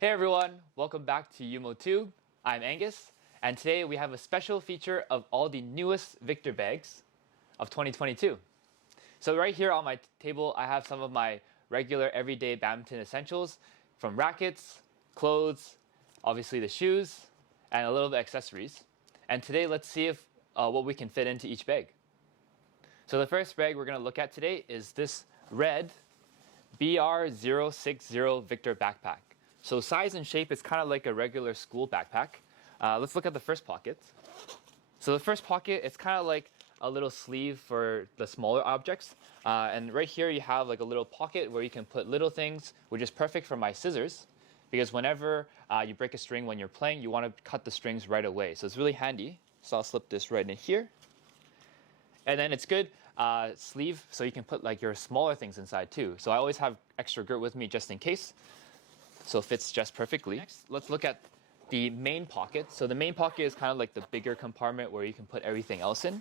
Hey everyone, welcome back to YumoTube. I'm Angus, and today we have a special feature of all the newest Victor bags of 2022. So right here on my table, I have some of my regular everyday badminton essentials from rackets, clothes, obviously the shoes, and a little bit of accessories. And today let's see if what we can fit into each bag. So the first bag we're going to look at today is this red BR060 Victor backpack. So size and shape is kind of like a regular school backpack. Let's look at the first pocket. So the first pocket, it's kind of like a little sleeve for the smaller objects. And right here you have like a little pocket where you can put little things, which is perfect for my scissors. Because whenever you break a string when you're playing, you want to cut the strings right away. So it's really handy. So I'll slip this right in here. And then it's good sleeve, so you can put like your smaller things inside too. So I always have extra grit with me just in case. So it fits just perfectly. Next, let's look at the main pocket. So the main pocket is kind of like the bigger compartment where you can put everything else in.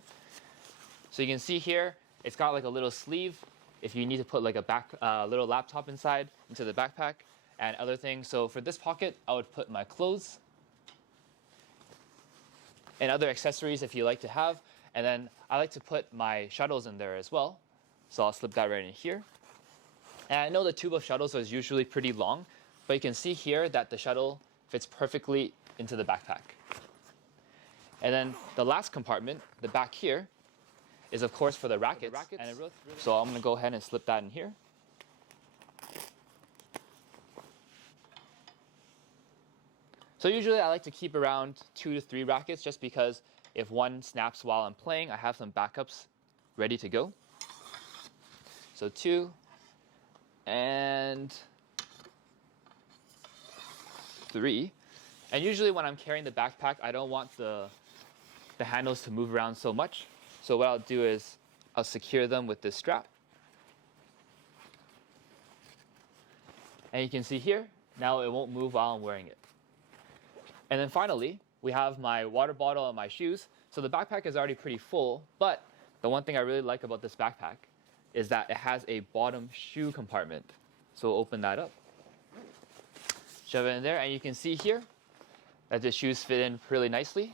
So you can see here, it's got like a little sleeve if you need to put like a little laptop inside into the backpack and other things. So for this pocket, I would put my clothes and other accessories if you like to have. And then I like to put my shuttles in there as well. So I'll slip that right in here. And I know the tube of shuttles is usually pretty long, but you can see here that the shuttle fits perfectly into the backpack. And then the last compartment, the back here, is of course for the rackets. So I'm going to go ahead and slip that in here. So usually I like to keep around 2 to 3 rackets just because if one snaps while I'm playing, I have some backups ready to go. So 2 and 3. And usually when I'm carrying the backpack, I don't want the handles to move around so much. So what I'll do is I'll secure them with this strap. And you can see here, now it won't move while I'm wearing it. And then finally, we have my water bottle and my shoes. So the backpack is already pretty full, but the one thing I really like about this backpack is that it has a bottom shoe compartment. So we'll open that up, shove it in there, and you can see here that the shoes fit in really nicely.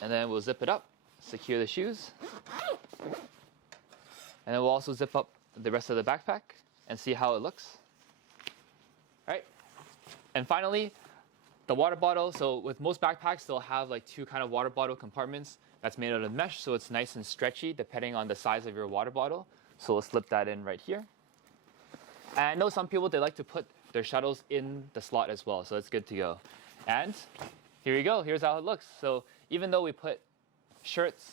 And then we'll zip it up, secure the shoes. And then we'll also zip up the rest of the backpack and see how it looks. All right. And finally, the water bottle. So with most backpacks, they'll have like 2 kind of water bottle compartments that's made out of mesh, so it's nice and stretchy depending on the size of your water bottle. So we'll slip that in right here. And I know some people, they like to put their shuttles in the slot as well, so it's good to go. And here you go, here's how it looks. So even though we put shirts,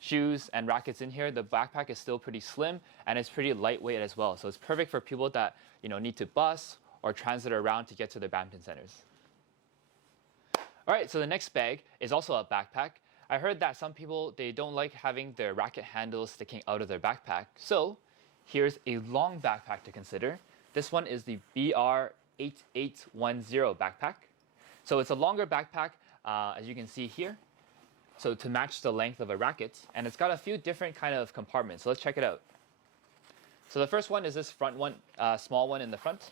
shoes, and rackets in here, the backpack is still pretty slim and it's pretty lightweight as well. So it's perfect for people that need to bus or transit around to get to their badminton centers. All right, so the next bag is also a backpack. I heard that some people, they don't like having their racket handles sticking out of their backpack. So here's a long backpack to consider. This one is the BR8810 backpack. So it's a longer backpack, as you can see here. So to match the length of a racket. And it's got a few different kind of compartments. So let's check it out. So the first one is this front one, small one in the front.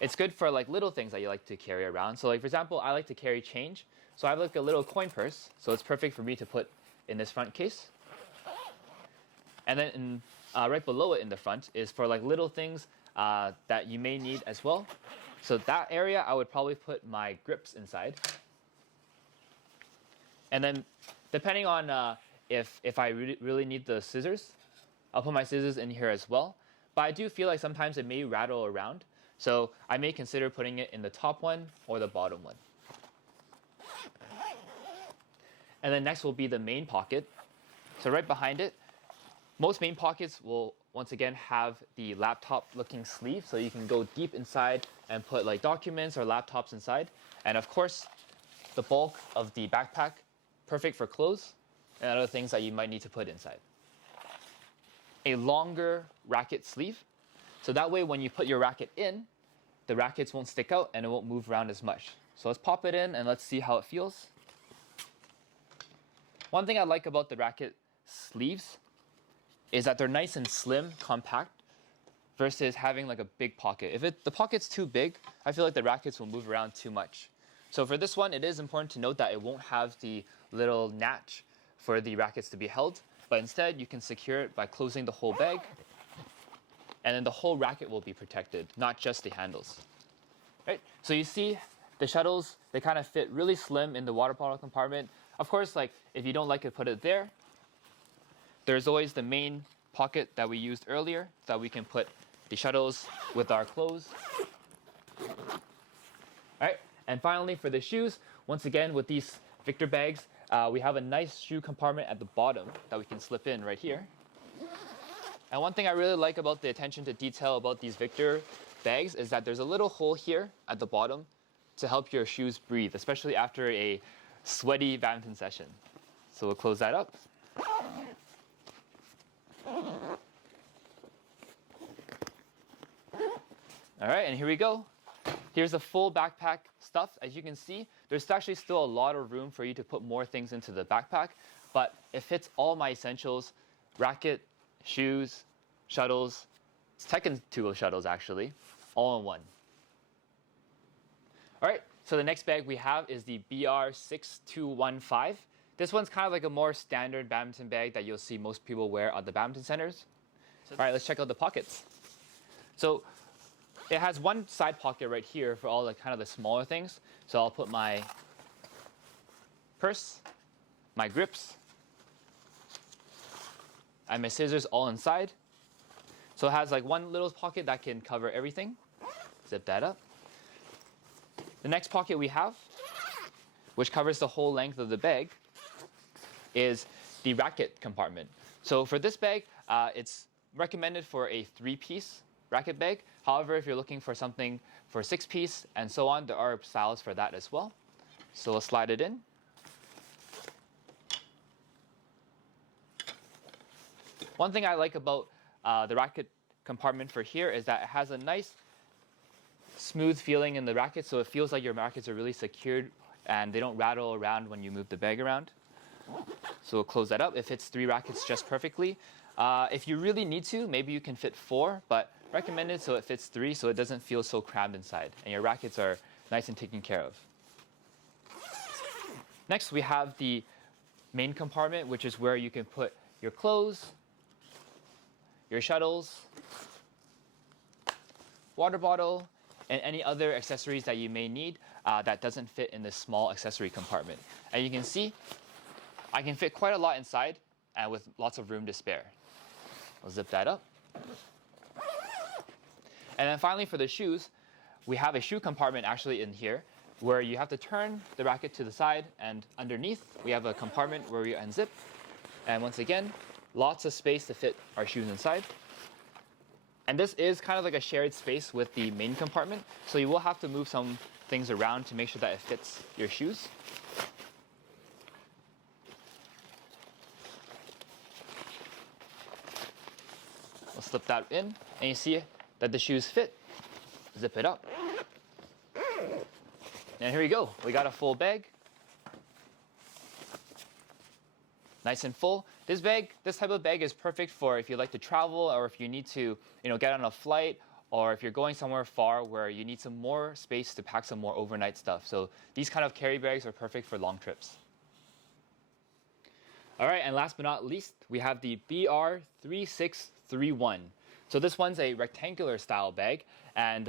It's good for like little things that you like to carry around. So like for example, I like to carry change. So I have like a little coin purse. So it's perfect for me to put in this front case. And then right below it in the front is for like little things that you may need as well. So that area, I would probably put my grips inside. And then depending on if I really need the scissors, I'll put my scissors in here as well. But I do feel like sometimes it may rattle around. So I may consider putting it in the top one or the bottom one. And then next will be the main pocket. So right behind it, most main pockets will once again have the laptop looking sleeve. So you can go deep inside and put like documents or laptops inside. And of course, the bulk of the backpack, perfect for clothes and other things that you might need to put inside. A longer racket sleeve. So that way when you put your racket in, the rackets won't stick out and it won't move around as much. So let's pop it in and let's see how it feels. One thing I like about the racket sleeves is that they're nice and slim, compact, versus having like a big pocket. If the pocket's too big, I feel like the rackets will move around too much. So for this one, it is important to note that it won't have the little notch for the rackets to be held, but instead you can secure it by closing the whole bag, and then the whole racket will be protected, not just the handles. Right? So you see the shuttles, they kind of fit really slim in the water bottle compartment. Of course, like if you don't like it, put it there. There's always the main pocket that we used earlier that we can put the shuttles with our clothes. All right, and finally for the shoes, once again with these Victor bags, we have a nice shoe compartment at the bottom that we can slip in right here. And one thing I really like about the attention to detail about these Victor bags is that there's a little hole here at the bottom to help your shoes breathe, especially after a sweaty badminton session. So we'll close that up. All right, and here we go. Here's the full backpack stuff. As you can see, there's actually still a lot of room for you to put more things into the backpack, but it fits all my essentials: racket, shoes, shuttles, Tekken 2 shuttles actually, all in one. All right, so the next bag we have is the BR6215. This one's kind of like a more standard badminton bag that you'll see most people wear at the badminton centers. All right, let's check out the pockets. So it has one side pocket right here for all the kind of the smaller things. So I'll put my purse, my grips, and my scissors all inside. So it has like one little pocket that can cover everything. Zip that up. The next pocket we have, which covers the whole length of the bag, is the racket compartment. So for this bag, it's recommended for a 3-piece racket bag. However, if you're looking for something for 6-piece and so on, there are styles for that as well. So we'll slide it in. One thing I like about the racket compartment for here is that it has a nice smooth feeling in the racket, so it feels like your rackets are really secured and they don't rattle around when you move the bag around. So we'll close that up. It fits 3 rackets just perfectly. If you really need to, maybe you can fit 4, but recommended so it fits 3 so it doesn't feel so crammed inside and your rackets are nice and taken care of. Next, we have the main compartment, which is where you can put your clothes, your shuttles, water bottle, and any other accessories that you may need that doesn't fit in this small accessory compartment. And you can see, I can fit quite a lot inside and with lots of room to spare. I'll zip that up. And then finally for the shoes, we have a shoe compartment actually in here where you have to turn the racket to the side, and underneath we have a compartment where we unzip. And once again, lots of space to fit our shoes inside. And this is kind of like a shared space with the main compartment, so you will have to move some things around to make sure that it fits your shoes. We'll slip that in, and you see that the shoes fit. Zip it up. And here we go. We got a full bag. Nice and full. This type of bag is perfect for if you like to travel or if you need to, get on a flight, or if you're going somewhere far where you need some more space to pack some more overnight stuff. So these kind of carry bags are perfect for long trips. All right, and last but not least, we have the BR3631. So this one's a rectangular style bag, and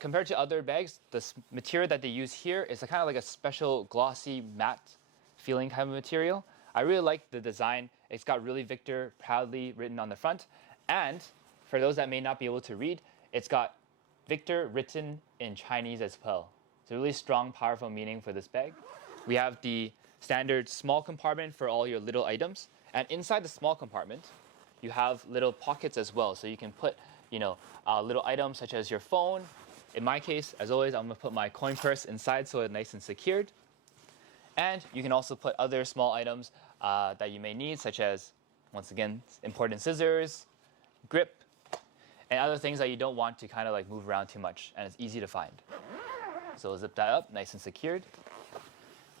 compared to other bags, the material that they use here is kind of like a special glossy matte feeling kind of material. I really like the design. It's got really Victor proudly written on the front, and for those that may not be able to read, it's got Victor written in Chinese as well. It's a really strong, powerful meaning for this bag. We have the standard small compartment for all your little items, and inside the small compartment, you have little pockets as well, so you can put, little items such as your phone. In my case, as always, I'm gonna put my coin purse inside so it's nice and secured. And you can also put other small items that you may need, such as, once again, important scissors, grip, and other things that you don't want to kind of like move around too much, and it's easy to find. So we'll zip that up, nice and secured.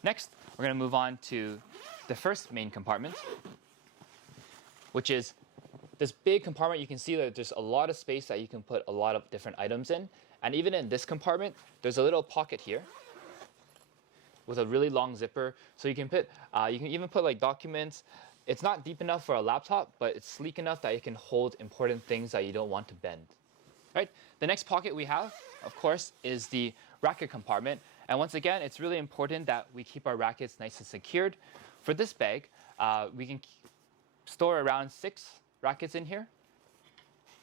Next, we're gonna move on to the first main compartment, which is this big compartment, you can see that there's a lot of space that you can put a lot of different items in. And even in this compartment, there's a little pocket here with a really long zipper. So you can even put like documents. It's not deep enough for a laptop, but it's sleek enough that it can hold important things that you don't want to bend. Right? The next pocket we have, of course, is the racket compartment. And once again, it's really important that we keep our rackets nice and secured. For this bag, we can store around 6 rackets in here.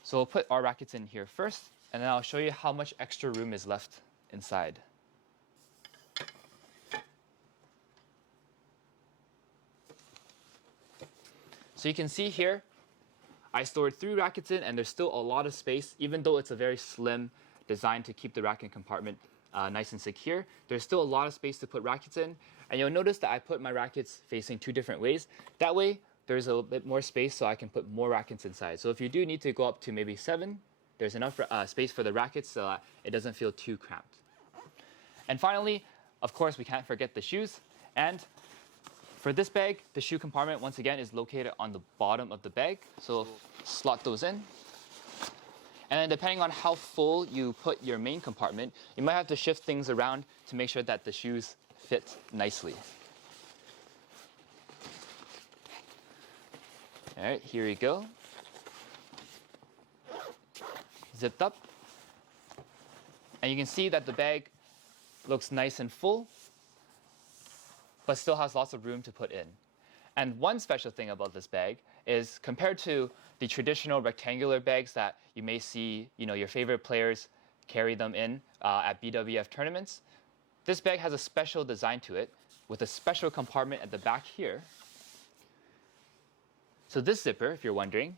So we'll put our rackets in here first, and then I'll show you how much extra room is left inside. So you can see here, I stored 3 rackets in, and there's still a lot of space, even though it's a very slim design to keep the racket compartment nice and secure. There's still a lot of space to put rackets in, and you'll notice that I put my rackets facing 2 different ways. That way, there's a little bit more space so I can put more rackets inside. So if you do need to go up to maybe 7, there's enough space for the rackets so that it doesn't feel too cramped. And finally, of course, we can't forget the shoes. And for this bag, the shoe compartment, once again, is located on the bottom of the bag. So slot those in. And then depending on how full you put your main compartment, you might have to shift things around to make sure that the shoes fit nicely. All right, here we go. Zipped up. And you can see that the bag looks nice and full, but still has lots of room to put in. And one special thing about this bag is compared to the traditional rectangular bags that you may see, your favorite players carry them in at BWF tournaments, this bag has a special design to it with a special compartment at the back here. So this zipper, if you're wondering,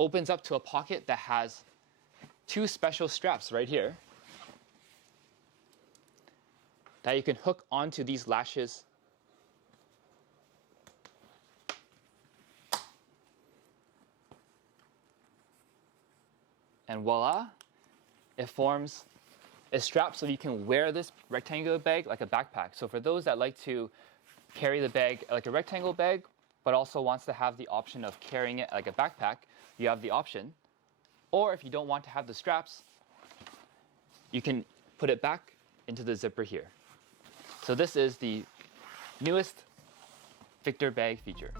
opens up to a pocket that has 2 special straps right here that you can hook onto these lashes. And voila, it forms a strap so you can wear this rectangular bag like a backpack. So for those that like to carry the bag like a rectangle bag, but also wants to have the option of carrying it like a backpack, you have the option. Or if you don't want to have the straps, you can put it back into the zipper here. So this is the newest Victor bag feature.